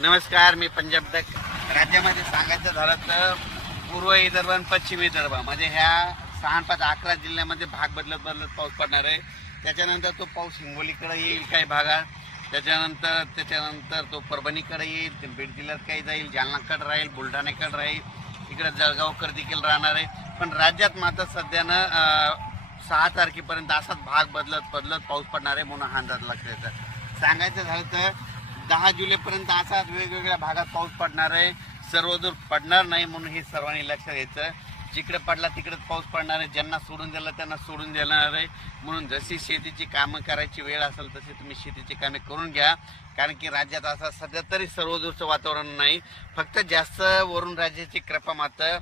नमस्कार, मी पंजाब तक. राज्यामध्ये सांगायचं झालं तर पूर्व विदर्भ आणि पश्चिम विदर्भ म्हणजे ह्या 6-5-11 जिल्ह्यामध्ये भाग बदलत पाऊस पडणार आहे. त्याच्यानंतर तो पाऊस हिंगोलीकडे येईल काही भागात, त्याच्यानंतर तो परभणीकडे येईल, बीड जिल्ह्यात काही जाईल, जालनाकडे राहील, बुलढाण्याकडे राहील, इकडे जळगावकडे देखील राहणार आहे. पण राज्यात मात्र सध्यानं 6 तारखेपर्यंत असाच भाग बदलत पाऊस पडणार आहे म्हणून हा अंदाज लागतो. सांगायचं झालं तर 10 जुलैपर्यंत असाच वेगवेगळ्या भागात पाऊस पडणार आहे. सर्वदूर पडणार नाही म्हणून हे सर्वांनी लक्षात घ्यायचं. जिकडे पडला तिकडेच पाऊस पडणार आहे. ज्यांना सोडून दिलं त्यांना सोडून देणार आहे. म्हणून जशी शेतीची कामं करायची वेळ असेल तशी तुम्ही शेतीची कामे करून घ्या. कारण की राज्यात असं सध्या तरी सर्वदूरचं वातावरण नाही. फक्त जास्त वरून राज्याची कृपा मात्र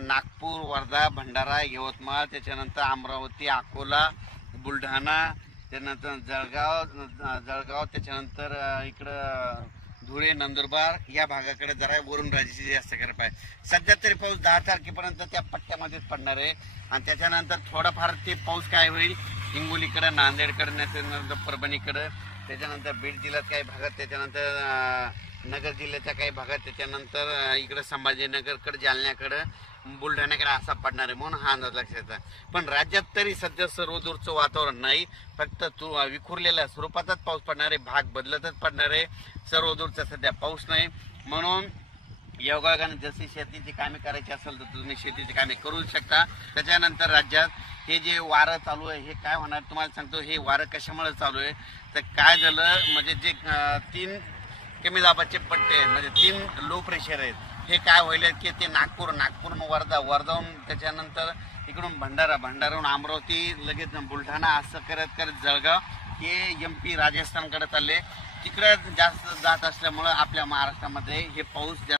नागपूर, वर्धा, भंडारा, यवतमाळ, त्याच्यानंतर अमरावती, अकोला, बुलढाणा, त्यानंतर जळगाव, त्याच्यानंतर इकडं धुळे, नंदुरबार या भागाकडे जरा वरून राज्याची जास्त कृपा आहे. सध्या तरी पाऊस 10 तारखेपर्यंत त्या पट्ट्यामध्येच पडणार आहे. आणि त्याच्यानंतर थोडाफार ते पाऊस काय होईल हिंगोलीकडे, नांदेडकडे, त्याच्यानंतर परभणीकडे, त्याच्यानंतर बीड जिल्ह्यात काही भागात, त्याच्यानंतर नगर जिल्ह्याच्या काही भागात, त्याच्यानंतर इकडं संभाजीनगरकडे, जालन्याकडे, बुलढाण्याकडे असा पडणार आहे म्हणून हा अंदाज लक्षात आहे. पण राज्यात तरी सध्या सर्वदूरचं वातावरण नाही. फक्त विखुरलेल्या स्वरूपातच पाऊस पडणार आहे. भाग बदलतच पडणार आहे. सर्वदूरचा सध्या पाऊस नाही. म्हणून योगायोगाने जशी शेतीची कामे करायची असेल तर तुम्ही शेतीची कामे करू शकता. त्याच्यानंतर राज्यात हे जे वारं चालू आहे हे काय होणार तुम्हाला सांगतो. हे वारं कशामुळे चालू आहे तर काय झालं म्हणजे जे 3 कमी दाबाचे पट्टे आहेत म्हणजे 3 लो प्रेशर आहेत हे काय होईल की ते नागपूरहून वर्धाहून त्याच्यानंतर इकडून भंडाराहून अमरावती, लगेच बुलढाणा असं करत जळगाव हे MP राजस्थानकडे चालले. तिकडे जास्त जात असल्यामुळं आपल्या महाराष्ट्रामध्ये हे पाऊस